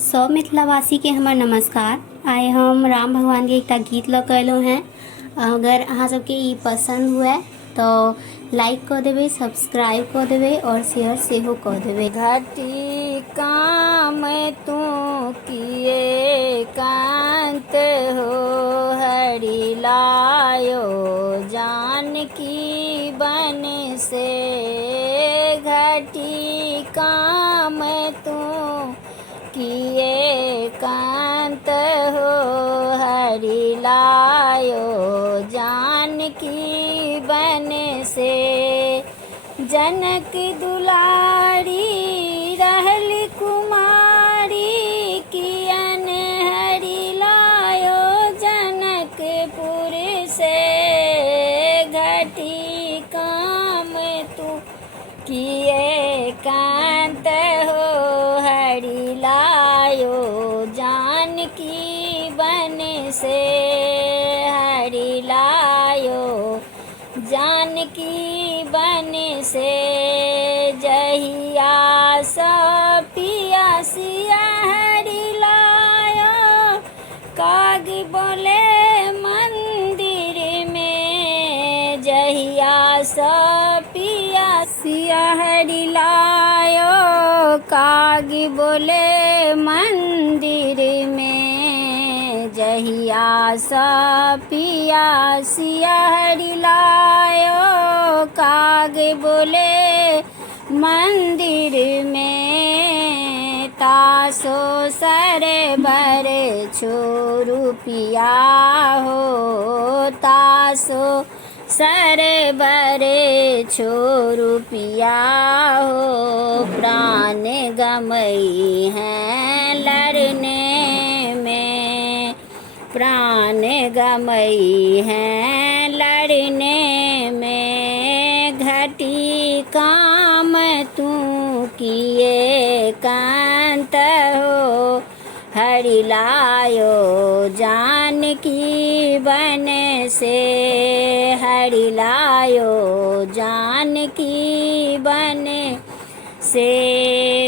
सब मिथिलावासी के हमर नमस्कार। आइ हम राम भगवान के एकटा गीत लऽ कऽ एलहुँ हैं। अगर अहाँ सबके ई पसंद हुए तो लाइक कऽ देबै, सब्सक्राइब कऽ देबै और शेयर सेहो कऽ देबै। घटी काम तू किए कांत हो, हरि लायो जानकी बन से। घटी काम तू किए कांत हो, हरि लायो जानकी बन से। जनक दुलारी रहल कुमारी, कियन हरि लायो जनकपुर से। घटी काम तू किए कांत हो, हरि लायो जानकी बन से। हरि लायो जानकी बन से। जहिया सब पियासिया हरि लायो, काग बोले मंदिर में। जहिया सब पियासिया हरि लायो, काग बोले मंदिर में। जहिया सब पियासिया हरि लायो, काग बोले मंदिर में। तासो सरबर छोरु पिया हो, तासो सरबर छोरु पिया हो। प्राण गमई हैं लड़ने में, प्राण गमई हैं लड़ने में। घटी काम तू किए कांत हो, हरि लायो जानकी बन से। हरि लायो जानकी बन से।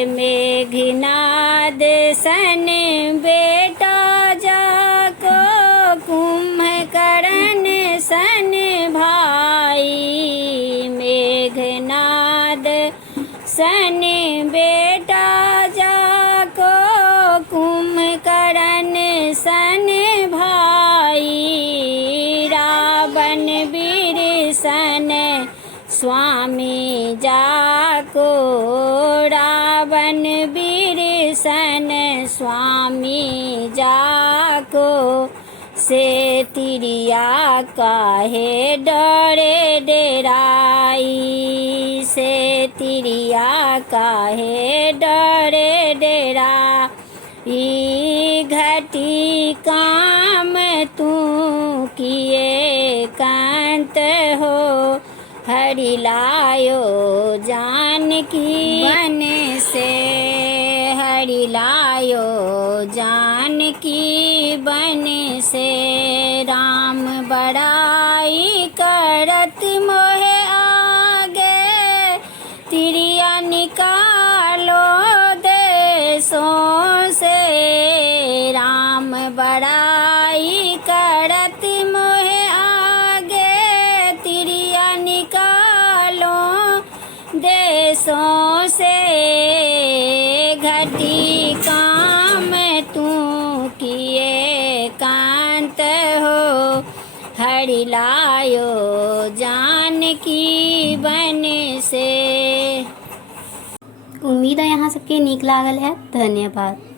मेघनाद सन बेटा जाको, कुंभकर्ण सन भाई। मेघनाद सन बेटा जाको, कुंभकर्ण सन भाई। रावण वीर सन स्वामी जाको, रावण वीर सन स्वामी जाको। से तिरिया काहे डरे डेराई, से तिरिया काहे डरे डेराई। घटी काम तू किए कांत हो, हरि लायो जानकी बन से। हरि लायो जानकी बन से। राम बड़ाई करत मोहे आगे, तिरिया निकालो देशों से। राम बड़ाई करत मोहे आगे, तिरिया निकालो देशों से। घटी काम तू किए कांत हो, हरि लायो जानकी बन से। उम्मीद है यहाँ सबके नीक लागल है। धन्यवाद।